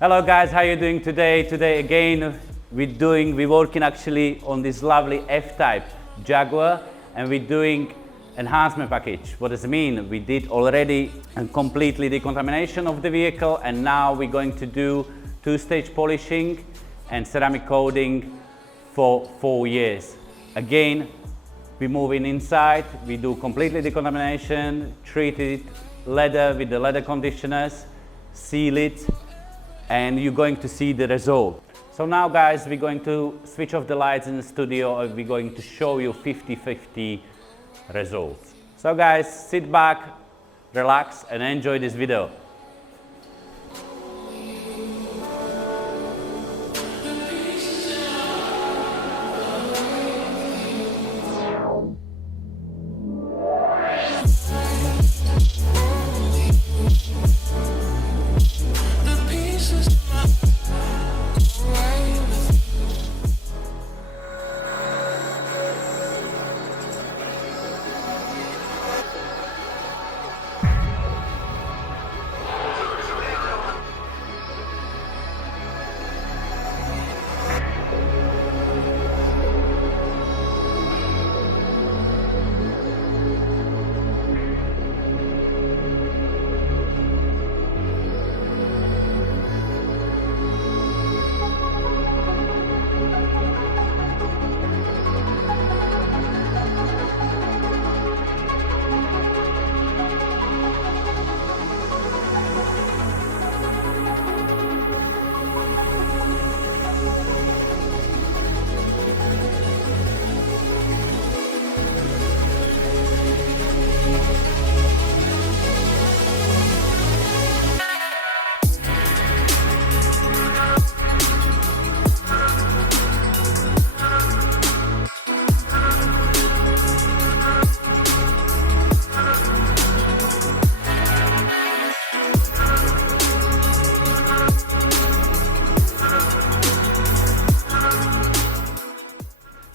Hello guys, how are you doing today? Today again we're working actually on this lovely F-type Jaguar, and we're doing enhancement package. What does it mean? We did already a completely decontamination of the vehicle, and now we're going to do two-stage polishing and ceramic coating for 4 years. Again, we're moving inside, we do completely decontamination, treat it leather with the leather conditioners, seal it, and you're going to see the result. So now guys, we're going to switch off the lights in the studio and we're going to show you 50-50 results. So guys, sit back, relax and enjoy this video.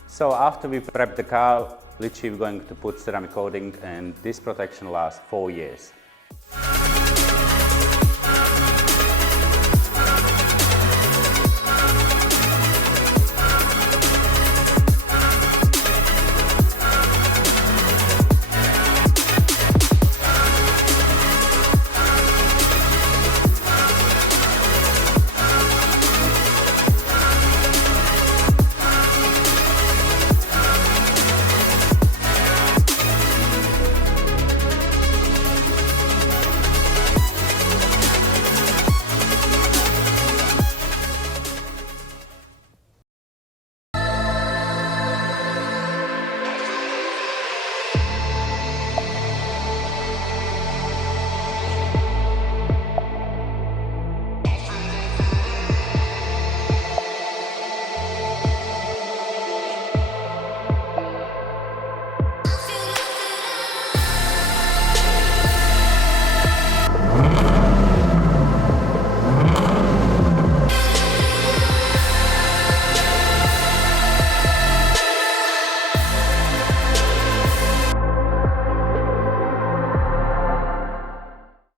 So after we prep the car, literally we're going to put ceramic coating, and this protection lasts 4 years.